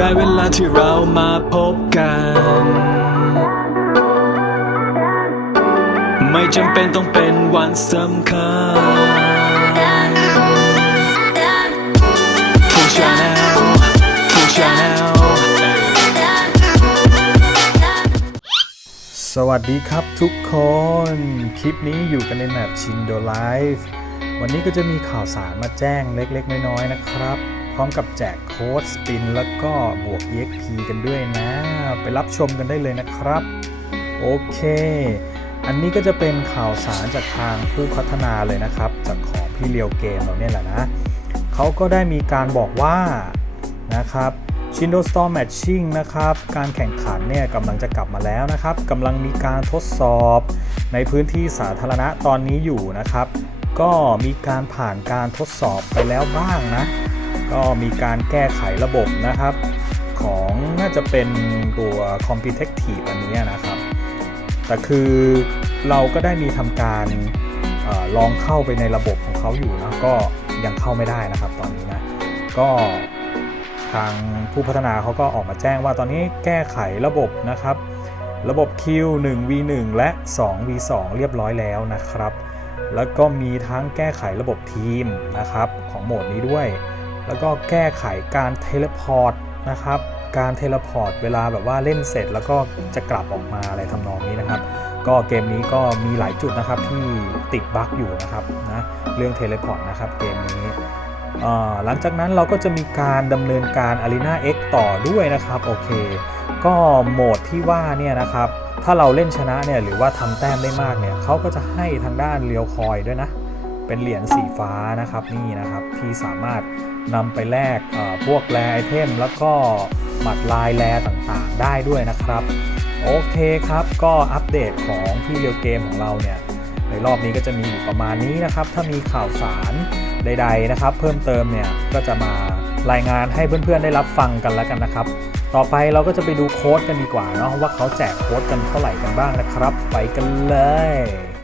ได้เวลาที่เรามาพบกัน ไม่จำเป็นต้องเป็นวันสำคัญผู้ชาแนลผู้ชาแนลสวัสดีครับทุกคน คลิปนี้อยู่กันในแมปชินโดไลฟ์วันนี้ก็จะมีข่าวสารมาแจ้งเล็กๆ น้อยๆนะครับ ร้อมกับแจกโค้ดสปินแล้วก็บวก EXP กันด้วยนะ ไปรับชมกันได้เลยนะครับ โอเค อันนี้ก็จะเป็นข่าวสารจากทางผู้พัฒนาเลยนะครับ จากของพี่เลียวเกมเราเนี่ยแหละนะเขาก็ได้มีการบอกว่านะครับ Shindo Store Matching นะครับ การแข่งขันเนี่ยกำลังจะกลับมาแล้วนะครับกำลังมีการทดสอบในพื้นที่สาธารณะตอนนี้อยู่นะครับ ก็มีการผ่านการทดสอบไปแล้วบ้างนะ ก็มีการแก้ไขระบบนะครับ ของน่าจะเป็นตัว Competitive อันนี้นะครับ แต่คือเราก็ได้มีทำการอลองเข้าไปในระบบของเขาอยู่นะก็ยังเข้าไม่ได้นะครับตอนนี้นะก็ทางผู้พัฒนาเขาก็ออกมาแจ้งว่าตอนนี้แก้ไขระบบนะครับ ระบบ Q 1 V 1 และ 2 V 2 เรียบร้อยแล้วนะครับ แล้วก็มีทั้งแก้ไขระบบทีมนะครับของโหมดนี้ด้วย แล้วก็แก้ไขการเทเลพอร์ตนะครับการเทเลพอร์ตเวลาแบบว่าเล่นเสร็จแล้วก็จะกลับออกมาอะไรทำนองนี้นะครับ ก็เกมนี้ก็มีหลายจุดนะครับที่ติดบั๊กอยู่นะครับนะเรื่องเทเลพอร์ตนะครับเกมนี้หลังจากนั้นเราก็จะมีการดำเนินการ Arena X ต่อด้วยนะครับโอเค ก็โหมดที่ว่าเนี่ยนะครับถ้าเราเล่นชนะเนี่ยหรือว่าทำแต้มได้มากเนี่ยเขาก็จะให้ทางด้านเรียวคอยด้วยนะ เป็นเหรียญสีฟ้านะครับนี่นะครับที่สามารถ นำไปแลกพวกแรไอเทม แล้วก็หมัดลายแรต่างๆ ได้ด้วยนะครับ โอเคครับก็อัปเดตของพี่เรียวเกมของเราเนี่ยในรอบนี้ก็จะมีอยู่ประมาณนี้นะครับ ถ้ามีข่าวสารใด ๆนะครับ เพิ่มเติมเนี่ยก็จะมารายงานให้เพื่อนๆได้รับฟังกันแล้วกันนะครับ ต่อไปเราก็จะไปดูโค้ดกันดีกว่าเนาะว่าเขาแจกโค้ดกันเท่าไหร่กันบ้างนะครับ ไปกันเลย